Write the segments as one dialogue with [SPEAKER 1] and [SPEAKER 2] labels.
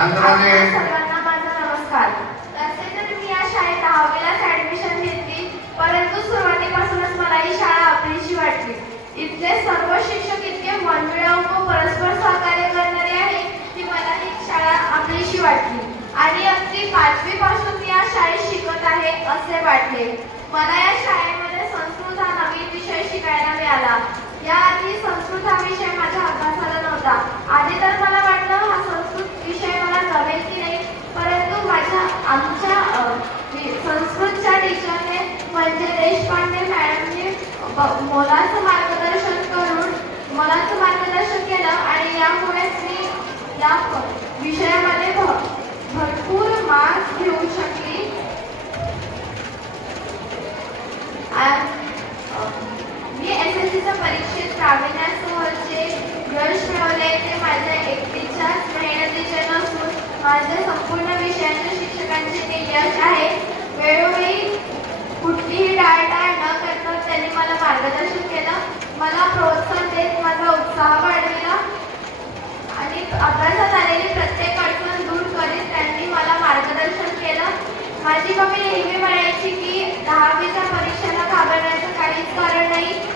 [SPEAKER 1] आंध्राने
[SPEAKER 2] सर्वांना माझा नमस्कार. तसे तर मी या शाळेत दहावीलाच ऍडमिशन घेतली परंतु सुरुवातीपासूनच मला ही शाळा आपलीशी वाटली. इथले सर्व शिक्षक इतके मनमिळावू व परस्पर सहकार्य करणारे आहे की मला ही शाळा आपलीशी वाटली. आणि अगदी पाचवी पासून मी या शाळेत शिकत आहे असे वाटले. मला या शाळेत मुलांचं मार्गदर्शन करून मुलांचं मार्गदर्शन केलं आणि यामुळेच मी या विषयामध्ये भरपूर मार्क्स घेऊ शकली. मी एस एस सीच्या परीक्षेत प्रावीण्यासोबतचे यश मिळवले ते माझ्या एकटीच्याच मेहनतीचे नसून माझ्या संपूर्ण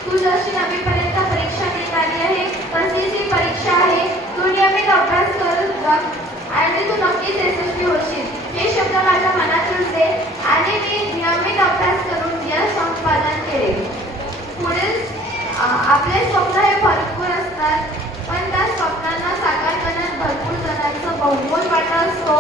[SPEAKER 2] तू जशी नवीपर्यंत परीक्षा देत आली आहे. तशीच ही परीक्षा आहे. तू नियमित अभ्यास करत जा आणि तू नक्कीच यशस्वी होशील. हे शब्द माझ्या मनात रुजले आणि मी नियमित अभ्यास करून यश संपादन केले. पुढील आपले स्वप्न हे भरपूर असतात. पण त्या स्वप्नांना साकार करण्यात भरपूर जणांचा बहुमोल वाटा असतो.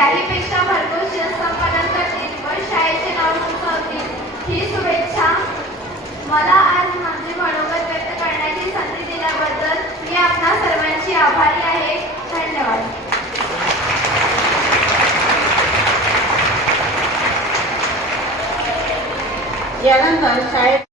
[SPEAKER 2] त्याहीपेक्षा भरपूर शिरसंपादन करतील व शाळेचे नाव सुचवतील ही शुभेच्छा मला आज माझी मनोगत व्यक्त करण्याची संधी दिल्याबद्दल मी आपणा सर्वांची आभारी आहे. धन्यवाद. यानंतर शाळेत